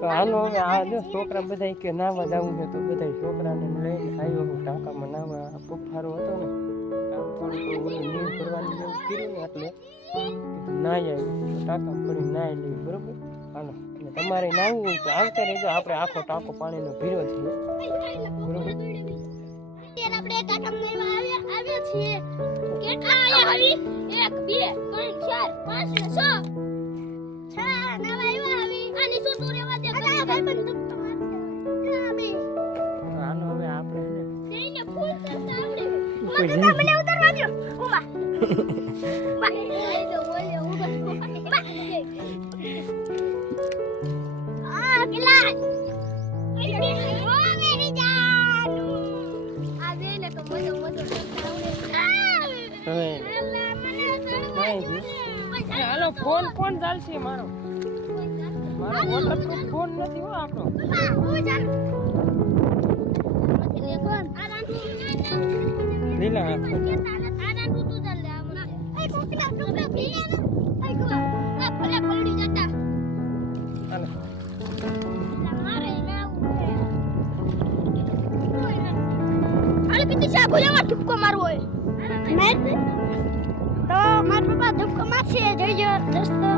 તો હાલો હવે આ જો છોકરા બધા કે નાવા જવું છે તો બધા છોકરાને લઈને આવ્યો હું ટાંકામાં નાવા. આ પફારો હતો ને કામ થોડું નીર કરવાની જેવું કર્યું ને એટલે નાઈ આવ્યું તો ટાંકા ફરી નાઈ લેવી. બરોબર હાલો અને તમારે નાવું હોય તો આવતા રહેજો. આપણે આખો ટાંકો પાણીનો ભીરો છે. બરોબર આપણે કાટમ લેવા આવ્યા છીએ. કેટલા આયા હવી? 1 2 3 4 5 6 નવા આવ્યા હવી. આની શું તું રેવા દે. ભાઈ બંધ હાલો હવે આપણે ને જઈને ફૂલ કરતા આવડે. મને ઉતારવા દો. ઉમા ભાઈ તો બોલે ઉમા. આ કિલા ઓ મેરી જાન આ દે ને તો મજો કરતા આવડે. હાલો ફોન ચાલશે મારો વોટરપ્રૂફ ફોન નથી હો આપણો. લીલા હાથ ધુપકો મારવો હોય તો મારા પપ્પા ધુપકો મારશે. જોઈજો દોસ્તો.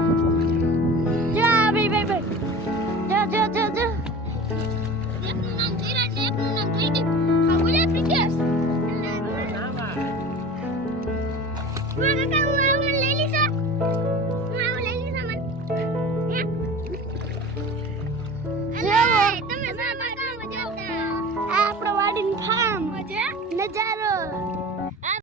જા ભાઈ જા એકનું નામ ધીરજ ને એકનું નામ જયદીપ. આ બોલે પ્રિકેશ.